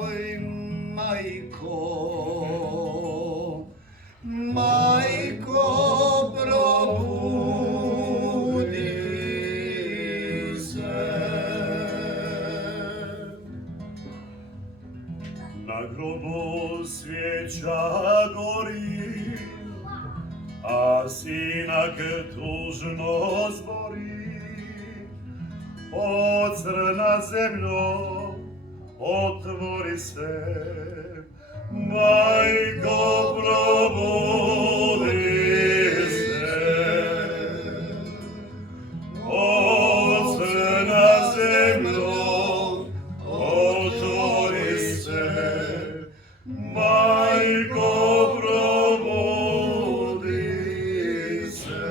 Oj, majko, majko, probudi se. Na grobu svijeća gori, a sinak tužno zbori. O crna zemljo, otvori se, majko, probudi se. O crna zemljo, otvori se, majko, probudi se.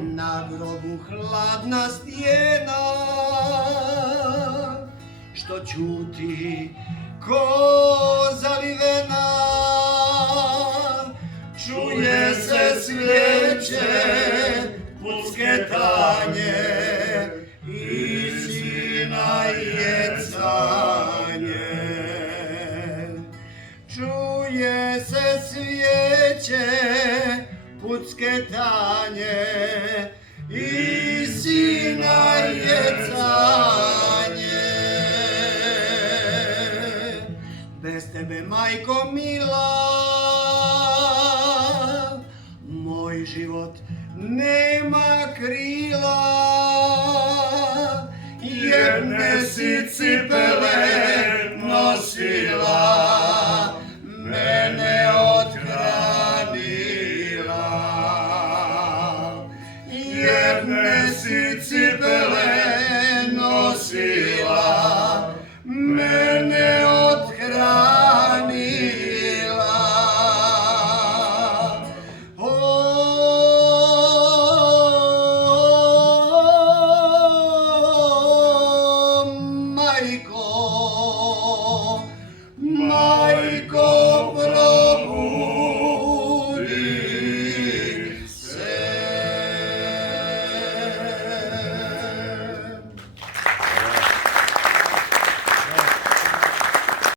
Na grobu hladna stijena, što ćuti ko zalivena. Čuje se svijeće, pucketanje i sina jecanje. Čuje se svijeće, pucketanje i sina jecanje. Bez tebe, majko mila, moj život nema krila.